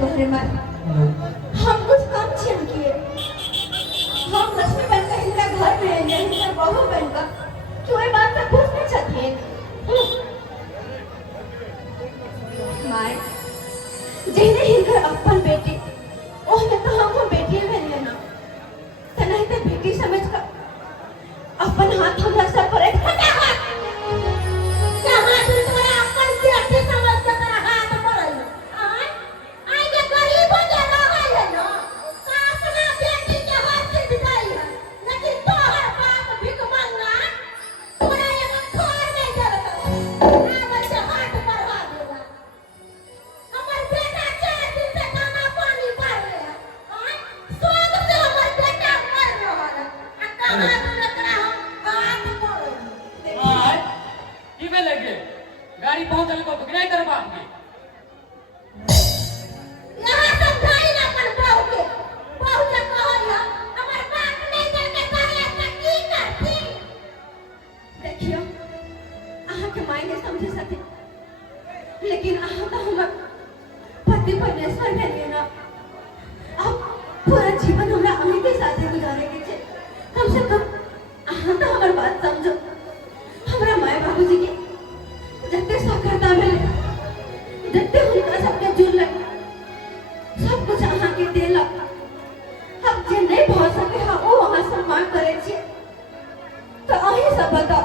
तुम्हारे मार हम कुछ कम छीन किए हम लक्ष्मी बन का इनका घर में रहेंगे इनका बहू बन का क्यों ये बात से खुश नहीं चाहती है माय जिन्हें इनका अपन बेटी ओह में तो हम बेटी में लेना तो नहीं तो बेटी समझ कर अपन हाथ हमरा सर पर एक हटा हाथ क्या हाथ तुम्हारे अपन से अच्छे समझ कर हाथ पर आई आई के गरीब हो जा रहा है ना का अपना बेटी के हाथ से दिखाई है लेकिन तोहर बाप भिख मांगा तोरा एगो खोर नहीं देता आवन से हाथ पर हाथ देगा हमर बेटा 4 दिन से खाना पानी पा रहे हैं आई सोग से हमर बेटा मर रहा है आ गाड़ी पहुंचल को तो नहीं कर पाएंगे यहां समझाई ना अपन बहू के कहलिया हमर बात नहीं करके करे त की करती देखियो आहा के मायने समझ सके लेकिन आहा तो हमर पति परमेश्वर भेलिए ना अब पूरा जीवन हमरा अही के साथ गुजारे के छे कम से कम आहा तो हमर बात समझो हमरा माय बाबूजी के जत्ते सखरता में जत्ते उनका सबके जुल लगे सब कुछ आहा के देला हम जे नहीं भो सके हा ओ वहां सम्मान करे छी तो अही सब बताओ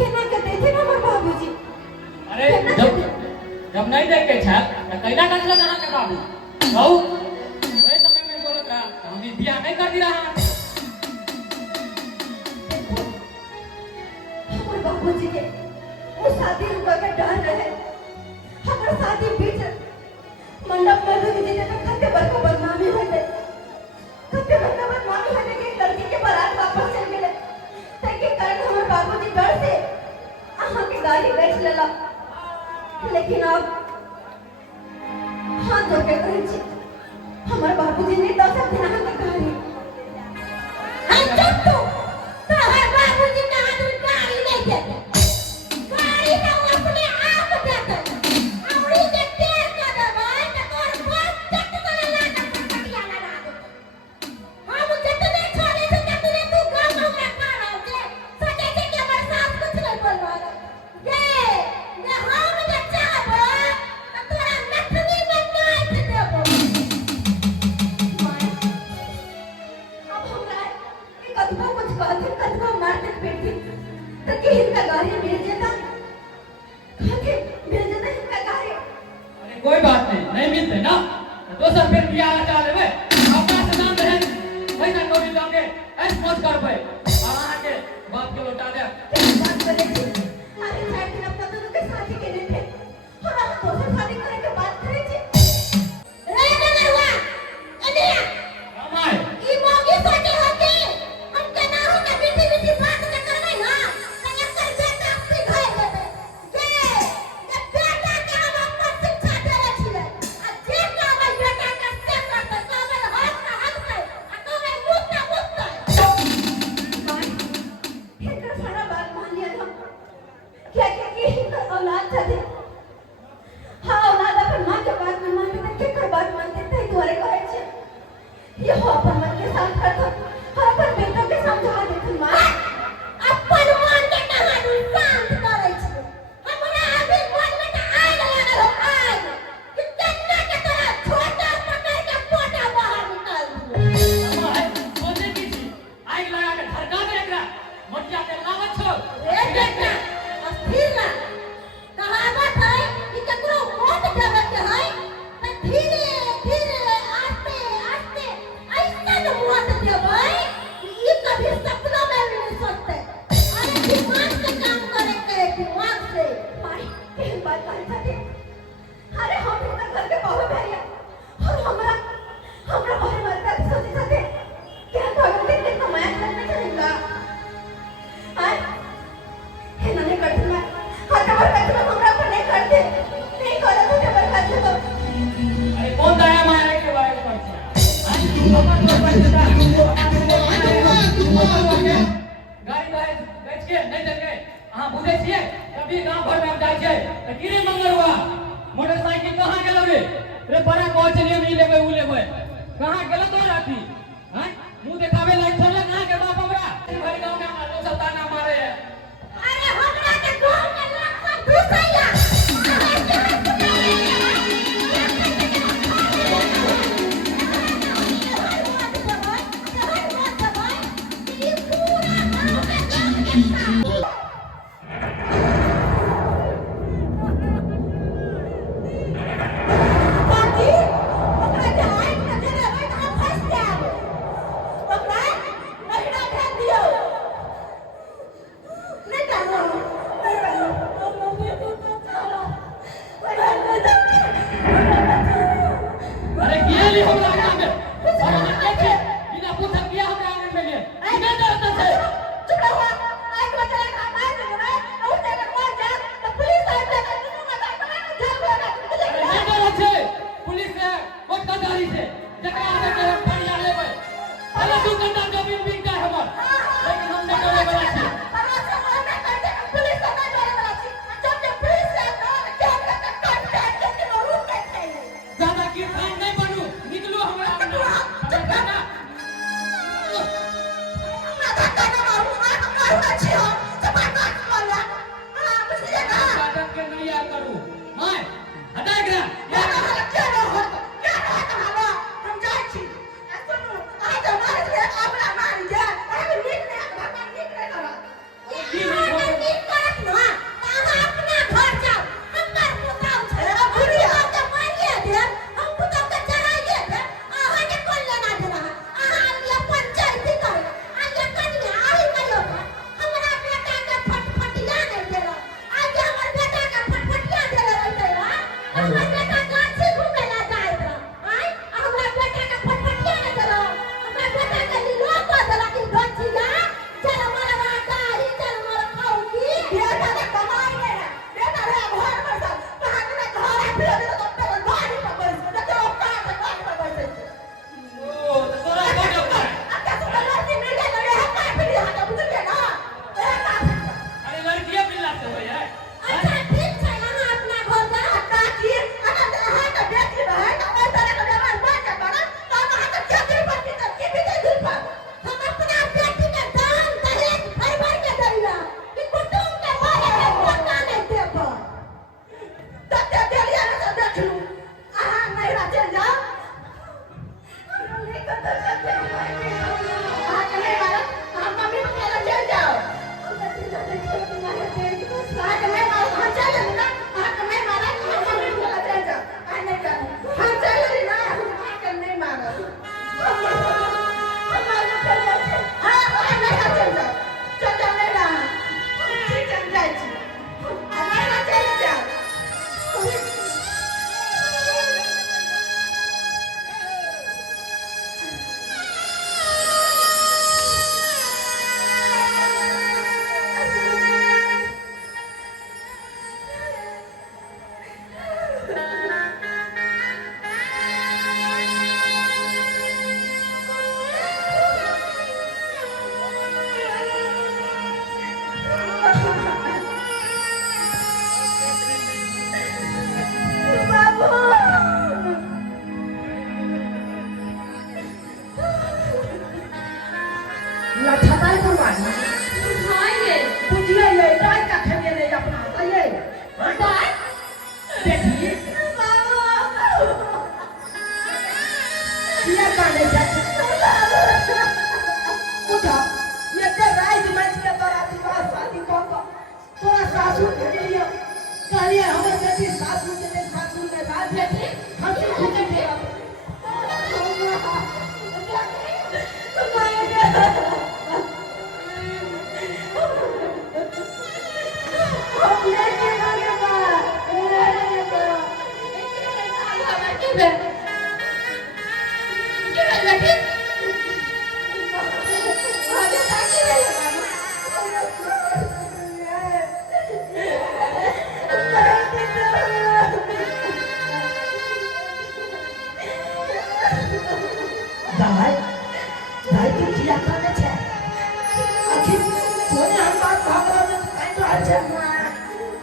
केना के देथे ना हमर बाबूजी अरे जब नहीं दे के छा त कैला कसला जाना के बाबू कहू ओए समय में बोलत रहा हम भी बियाह नहीं कर दी रहा हमर बाबूजी के वो शादी रुका के डर रहे अगर शादी बीच मंडप में रुक जीते तो कते बड़का बदनामी हो गए कते बड़का बदनामी हो गए कि लड़की के बारात वापस चल गए ताकि कारण हमारे बाबूजी डर से आहा के गाड़ी बेच लेला लेकिन अब हाथ धो के कहे छी हमारे बाबूजी ने तो सब ध्यान के गाड़ी हम चुप तो हमारे बाबूजी का हाथ में गाड़ी नहीं देते गाड़ी तो अपने आप देते औरी के तेल का दबाई तो तोर बहुत चट करे लाटा पटिया लगा दे हम जितने छोड़े थे कितने तू गांव में खा रहा है सोचे थे कि हमारे साथ कुछ नहीं बोल रहा ये हम जे चाहबो तो तोरा नथनी में मार दे देबो अब हमरा एक कदमों कुछ कहते कदमों मारते बेटी तो कि इनका गाड़ी मिल जाता खाके मिल जाता इनका गाड़ी अरे कोई बात नहीं मिलते ना तो सब फिर बियाह चला लेबे अपना से नाम रहे पैसा कौड़ी लाके ऐस मौज कर पे आहा के बाप के लौटा दे बात करे थी अरे चार दिन अपना दोनों के शादी के लिए थे और हम दोनों शादी करने के बात करे थी रे नगरवा अदिया रामाय ई मोगी सोचे होती हम के ना हो के बीती बीती बात न करबै ना तो एकर बेटा अपनी घर देबे जे बेटा के हम अपन शिक्षा देले छियै आ जे कहबै बेटा के से करतै कहबै हाथ ना हाथ पे आ कहबै मुंह ना मुंह पे इनका सारा बात मान लिया हम क्या कि इनका औलाद था हाँ औलाद अपन मां के बात में मानते थे केकर बात मानते थे तुम्हारे कहे छे ये हो अपन मन के साथ करतो और अपन बेटा के समझा देती मां अपन मन के कहानी शांत करे छे हमरा अभी मन में तो आग लागल हो आग कि केना के तोरा छोटा पकड़ के पोटा बाहर निकाल दियो रामाय सोचे की छी आग लगा के धरका दे एकरा मटिया के लावत छो रे बेटा अस्थिर ना कहावत है कि ककरो मौत देवे के है तो धीरे धीरे आस्ते आस्ते ऐसा न मौत देबै कि ई कभी सपना में भी नहीं सोचते अरे दिमाग से काम करे दिमाग से माई के बात कर सकते अरे हम इतना घर के बहू भैया और हमरा बाहर मरता सोचे सकते क्या थोड़ा दिन के कमाया करने चलेगा आय हे नने करते मैं हाथ पर करते हमरा पर नहीं करते नहीं करे तो जबर करते तो अरे कौन दया माया के बारे में पढ़ता है अपन तो पढ़ता गाड़ी बेच के नहीं दे गए हां बुझे छिए कभी गांव भर में जाय छै त गिरे मंगलवा मोटरसाइकिल कहां गेलो रे बड़ा कोच या क्या रहत हवा हम जाय छी सुनू आज हमारे से अपना मारी जा अभी नीक ने भगवान नीक रे करा नीक करत ना अहाँ अपना घर जाओ हमर पुताव छै बुढ़िया के मारिए दे हम पुताव के चराइए दे अहाँ के कोन लेना देना अहाँ ये पंचायती कर आ ये कनिया आही कहियो हमरा बेटा के फटफटिया नहीं देला आज हमर बेटा के फटफटिया देले रहते हमर बेटा गाछी घूमे ला जाइत रह आय हमरा बेटा के फटफटिया नहीं देला हमरा बेटा के लीलो को देला कि गछिया चल मरवा गाड़ी चल मर खाऊगी बेटा के कमाई नहीं है बेटा रे घर में सब कहां के घर है फिर तो पे गाड़ी पर बैठ के तो कहां से गाड़ी पर बैठ ओ तो तोरा कोन होता है अब तो लड़की मिल गई है हम का फिर यहां का बुझ गया ना अरे लड़कियां मिलना से होय है अच्छा ठीक छै अहाँ अपना घर जा काकी अगर अहाँ के बेटी रहे त ओइ तरह के व्यवहार बन के करत त अहाँ के चक्कर पर की बीते दिल पर हम अपना बेटी के दान दहेज भर भर के दैला कि कुटुंब के मारे के पता नहीं देब तते देलिया न त देखलू अहाँ नहीं रह चल जाओ अहाँ के नहीं मारत हम मम्मी को कहला चल जाओ लठनाई बुरवानी खाएंगे बुझिए ये दाई का खेले नहीं अपना ये दाई देखिए ये काने जाते उठा ये के राइज मैच के तोरा विवाह शादी कर तोरा सासू के लिए कहलिए हमर बेटी सासू के राज बेटी हंसी खुशी के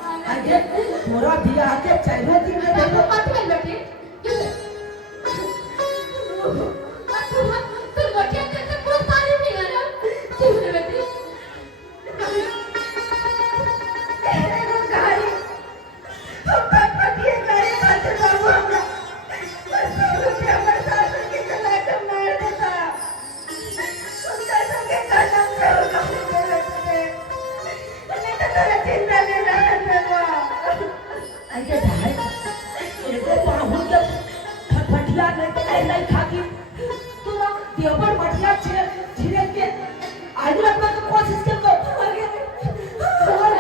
तोरा दिया के चाहिए थी मैं देखो मत कर बेटी तू लोटिया के पूरा पानी नहीं आ रहा क्यों रे बेटी गाड़ी हम पटिए गाड़ी खाते बाबू हमरा रुपया बरसा के चला के मार देता उनका संगे कसम से होगा नहीं तो तेरा चिंता में रहन देगा ऐसे भाई एगो बाहु के फटफटिया नहीं खाती तू देवर मटिया छिड़क के आज रखने की कोशिश कर और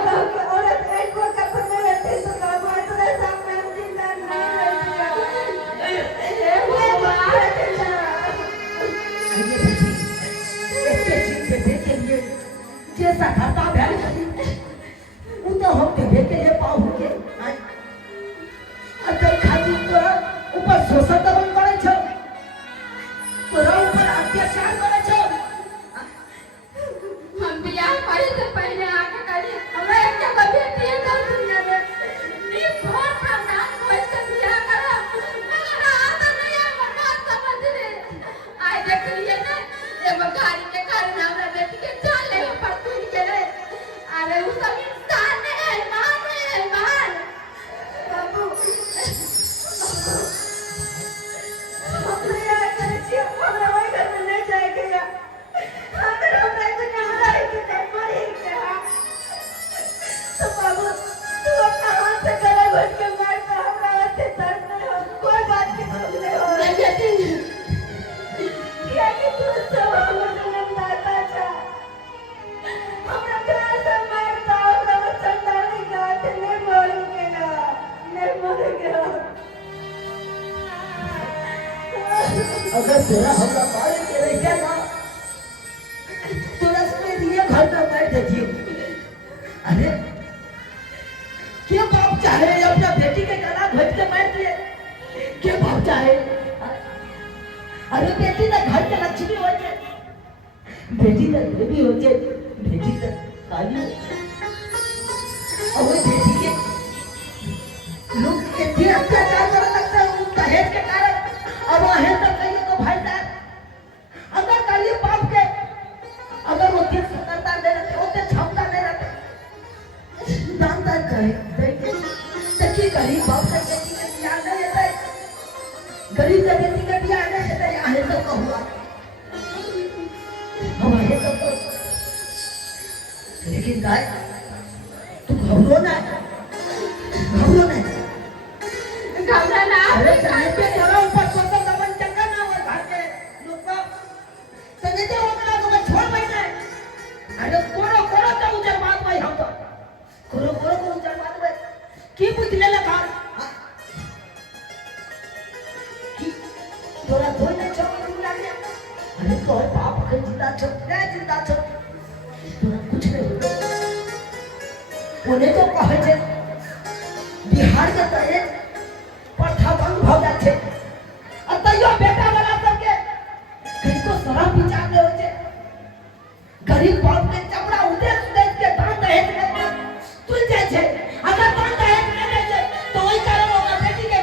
औरत एक को कपड़ में रहती तो काम आते सामने जिंदा नहीं रहती वो बात है ये बेटी इसके चीज के देख के लिए जैसा खाता बैल वो तो हम के देख के ये पाऊ के अगर खाती तोरा ऊपर शोषण दबन करे छ तोरा ऊपर अत्याचार करे छ हम बियाह करे से पहले आके करे हमरा एक जगह बेटी है तो दुनिया में नी बहुत खानदान को इससे बियाह करा मगर आता नहीं है मगर समझ ले आज देख लिए ना एगो गाड़ी के कारण हमरा बेटी के जान ले पर टूट गेले अरे उ सब इंसान है मान बाबू अगर तेरा हमरा मारे के रह ना तो रस्ते दिए घर में बैठ देती। अरे क्या बाप चाहे अपना बेटी के गला घोट के बैठ दिए? क्या बाप चाहे? अरे बेटी तो घर के लक्ष्मी हो जाए, बेटी तो देवी हो जाए, बेटी तो काली हो जाए। और वो बेटी के लोग इतने अत्याचार करने लगते हैं उन दहेज के कारण। अब आहे तक कहिए तो भाई साहब अगर कहिए बाप के अगर वो दिल सुंदरता दे रहते होते क्षमता दे रहते दान दान करे देखे तकी गरीब बाप का बेटी के बियाह नहीं देता है, गरीब का बेटी का बियाह नहीं देता है। आहे तक का हुआ हमारे तक तो लेकिन गाय तू घबरो ना, घबरो ना। घबराना अरे चाहे पे जरा ऊपर सोचा दबन चंगा ना हो घर के लोग को संगे ते होगा तो मैं छोड़ बैठे। अरे कोरो कोरो तो उजर बात भाई हम तो कोरो कोरो को उजर बात भाई की पूछ ले लगा की तोरा कोई नहीं छोड़ तू लग गया। अरे तोर बाप के जिंदा छोड़ ले जिंदा छोड़ तोरा कुछ नहीं होगा। उन्हें तो कहे छे बिहार के तहे प्रथा बंद हो जाते अतयो बेटा वाला सबके कहीं तो शराब विचार दे होते गरीब बाप के चमड़ा उदेश उदेश के दान दहेज में तुल जाए छे। अगर दान दहेज न दे छे तो वही कारण होगा बेटी के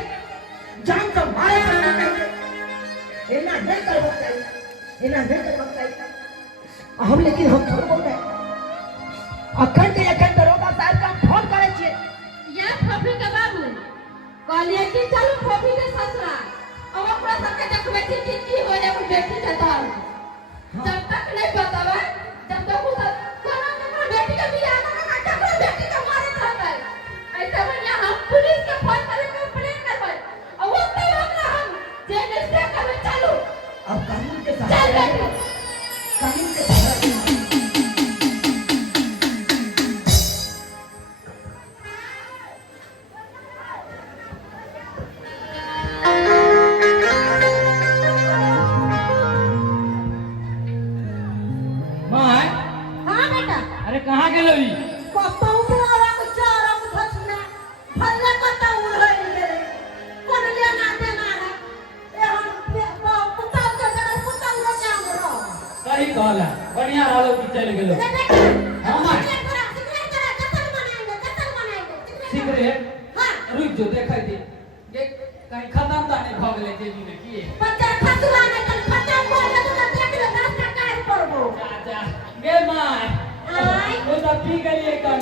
जान से मारे करना चाहिए। एना नहीं करना चाहिए, एना नहीं करना चाहिए। हम लेकिन हम थोड़ा बोलते हैं अखंड के अखंड दरोगा साहब का फोन करे छे ये फोफी के बाबू कहलिए कि चलो फोफी के ससुरा अब ओकरा सबके देखबे की होए वो बेटी के तौर जब तक नहीं बतावे जब तक वो कोना कोना बेटी के बियाह ना का बेटी के मारे रहते ऐसे बढ़िया हम पुलिस के फोन करे कंप्लेंट करबै और वो तब हमरा हम जेल से करबै चालू। अब कानून के चल सहारे बेटी कानून के सहारे माय हाँ बेटा अरे कहाँ गेलो ई? कतौ पूरा चारम धसना भल्ला कतौ उड़ै गेलै कोन लेना देना है एहन पुता के जरा पुता के काम रह सही कहला बढ़िया रहलो कि चल गेलो। रे बेटा हाँ माय सिगरेट करा कतल बनाएंगे सिगरेट हां रुक जो देखै थी ये कहीं खत्म तो नहीं भ गेलै जेबी में की बच्चा खसुआ ने कल खत्म कर दे तो देख ले 10 टका है पड़बो चाचा गे माय आय वो तो पी गई कल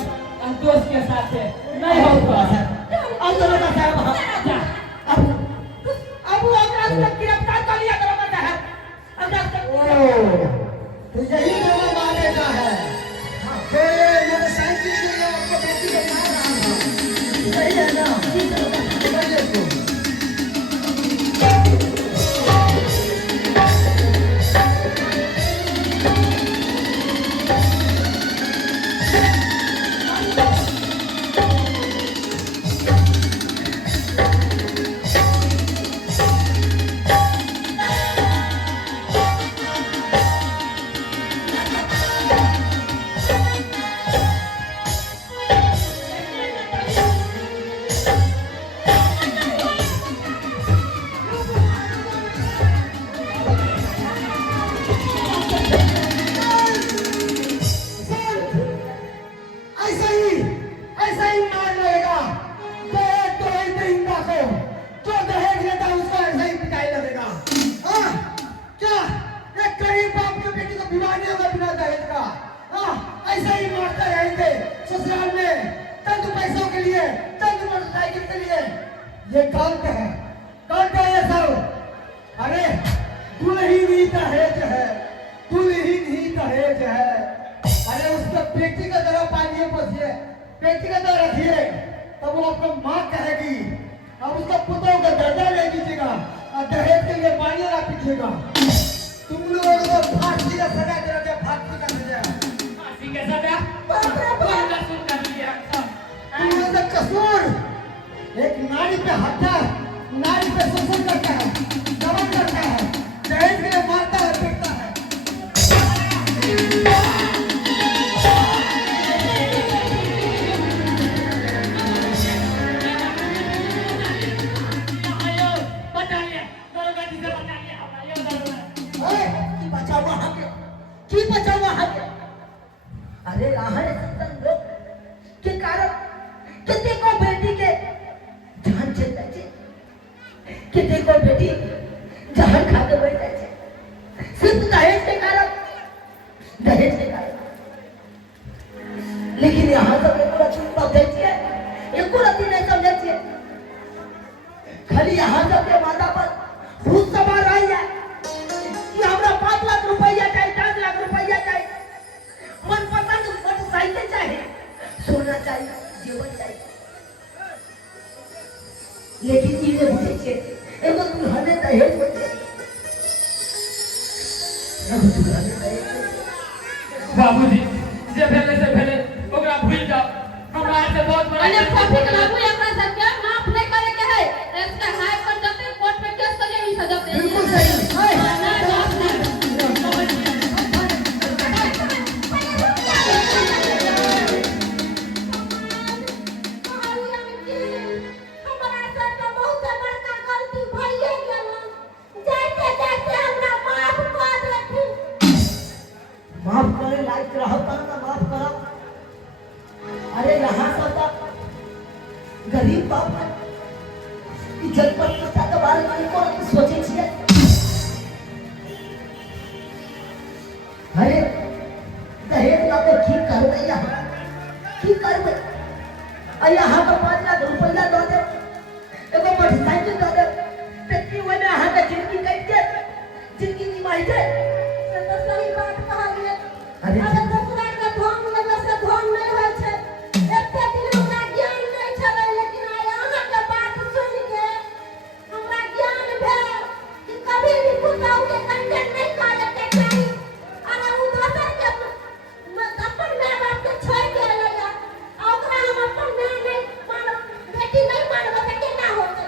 दोस्त के साथ नहीं हो पाया। अब दरोगा साहब जा अब वो अपराध को गिरफ्तार कर लिया दरोगा साहब। अब तो यही दोनों मामले का है जो ये मोटरसाइकिल के लिए आपको बेटी के मार रहा था सही है ना? समझिए इसको। ऐसा ही मार लगेगा दहेज तो ही दहिंदा को जो दहेज लेता है उसको ऐसा ही पिटाई लगेगा। हाँ क्या एक गरीब बाप के बेटी को विवाह नहीं होगा बिना दहेज का? हाँ ऐसा ही मारते रहेंगे ससुराल में चंद पैसों के लिए चंद मोटरसाइकिल के लिए। ये गलत है, गलत है ये सब। अरे दुल्हन ही दहेज है, दुल्हन ही दहेज है। अरे उसको बेटी का तरह पालिए पोसिए, बेटी का तरह रखिए तब वो आपको माँ कहेगी। अब उसका पुतों का दर्जा ले दीजिएगा और दहेज के लिए मारिएगा पीछेगा। तुम लोगों को फांसी का सजा करोगे, फांसी का सजा। फांसी के सजा बाप रे बाप कसूर कर लिया तुम लोगों का कसूर एक नारी पे हत्या, नारी पे शोषण करता है, दमन करता है, बचा लिए दरोगा जी से बचा लिए हमरा ये दरोगा ओए की बचावा हके की बचावा हके अरे राहर संग के कारण कितने को बेटी के जान चल जाए कितने को बेटी जान खा के बैठ जाए सिर्फ दहेज के कारण लेकिन यहाँ सब एक रत्ती समझे छिए एक रत्ती नहीं समझे छिए खाली यहाँ सब के माथा पर भूत सवार रही है कि हमरा 5 लाख रुपया चाहिए 10 लाख रुपया चाहिए मनपसंद मोटरसाइकिल चाहिए सोना चाहिए जीवन चाहिए लेकिन ये बुझे छे एगो दुल्हने दहेज होते एगो दुल्हने दहेज बाबूजी जे भेले से भेले ओकरा भूल जाओ हमरा से बहुत बड़ा अरे कॉफी के लागू एकरा सब के माफ नहीं करे के है इसके हाई पर जब कोर्ट में केस करे ही सजा दे बिल्कुल सही हाय ना माफ नहीं माफ करे लायक रहता ना माफ करा अरे यहाँ सब गरीब बाप है इज्जत प्रतिष्ठा के बारे में को सोचे छिए अरे दहेज ना तो की करबे यहाँ की करबे आ यहाँ तो 5 लाख रुपया दे दे एगो मोटरसाइकिल दे दे पेटी में यहाँ के जिंदगी कट दे जिंदगी निभाई दे सही बात कहलिए अरे अगर दूसरा के धन लेवे से धन नहीं होय छै एते दिन हमरा ज्ञान नहीं छले लेकिन आइ अहाँ के बात सुन के हमरा ज्ञान भेल कि कभी भी कुताऊ के कंटेंट नहीं करे के चाही अरे उ दोसर के अपन माय बाप के छोड़ के एलैया आ ओकरा हम अपन माय नहीं मानब बेटी नहीं मानब त केना होतै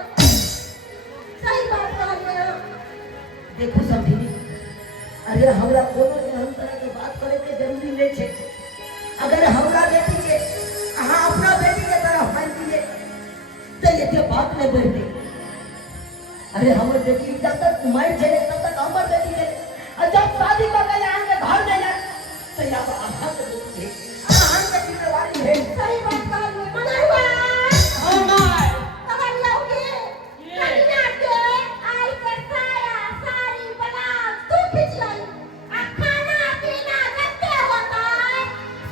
सही बात कहलिए देखो समझी अरे हमरा कोनो एहन तरह के बात करे के जरूरी नहीं छे अगर हमरा बेटी के अहाँ अपना बेटी के तरह मान दिए तो ये बात नहीं बढ़ती अरे हमर बेटी जब तक उम्र छे तब तक हमर बेटी के और जब शादी कर के यहाँ के घर में जाए तो यहाँ पर अहाँ के दुख है अहाँ के जिम्मेवारी है सही बात कहलिए मनरवा ओ माय अगर लौके कन्या के आई के साया साड़ी ब्लाउज तू खिचलाई आ खाना पीना जते होता है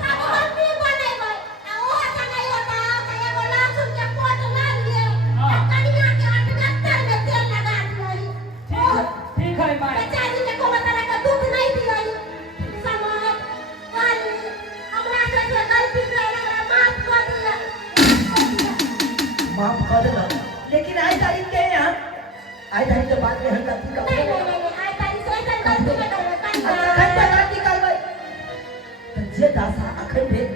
सब मम्मी बनेबै आ ओहो से नहीं होता तो एगो लहसुन के कोट ला लिए आ कन्या के 78 में तेल लगा दियई ठीक है माय बेचारी के कोनो तरह के दुख नहीं दियई समाज काली हमरा से गलती भेल हमरा माफ कर दिया माफ कर दे लेकिन आज तारीख के यहाँ आज तारीख के बाद में हम गलती कर नहीं आई तारी से ऐसा गलती नहीं करबै खंडा गलती करबै तो जे दासा अखन भेल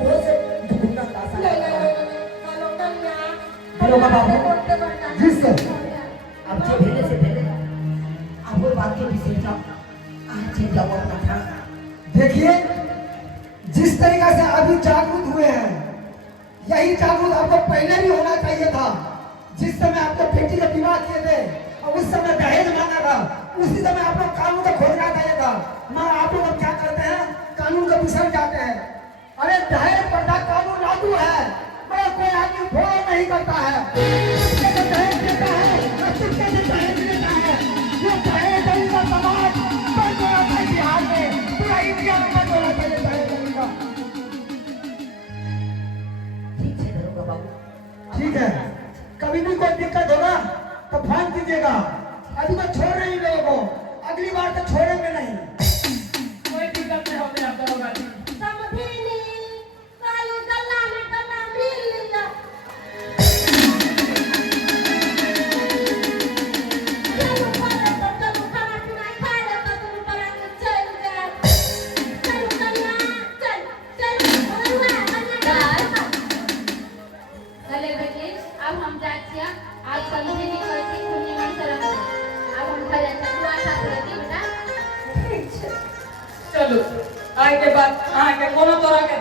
ओरो से दुगुना दासा हेलो कन्या हेलो बाबू जी सर अब जे भेले से भेले अब वो बात के विषय जाओ आज जे जाओ अपना था देखिए जिस तरीका से अभी जागरूक हुए हैं यही जागरूक आपको पहले भी होना चाहिए था जिस समय आपके बेटी का विवाह किए थे और उस समय दहेज मांगा था उसी समय आप लोग कानून को खोजना चाहिए था मगर आप लोग क्या करते हैं कानून को बिसर जाते हैं अरे दहेज प्रथा कानून लागू है मगर कोई आदमी फॉलो नहीं करता है किसके से दहेज देता है और किसके से दहेज लेता है ये दहेज दहेज का समाज बंद होना चाहिए बिहार में पूरा इंडिया में बंद होना चाहिए दहेज दहेज का ठीक है दरोगा बाबू ठीक है कभी भी कोई दिक्कत होगा तो फोन कीजिएगा अभी तो छोड़ रहे हैं लोगों को अगली बार तो छोड़ेंगे नहीं कोई दिक्कत नहीं होती आप दरोगा जी समझीनी काली गल्ला में गल्ला मिल लिया चलो परे तो चलो खाना पीना खा ले तो तुम परा के चल जा चलो कन्या चल मनरवा कन्या चले बेटी अब हम जाए छियै आज समझे नहीं करती पूर्णिमा तरफ अब हम घर जाते हैं तुम्हारे साथ रहती बेटा ठीक है चलो आए के बाद आए के कोनो तरह के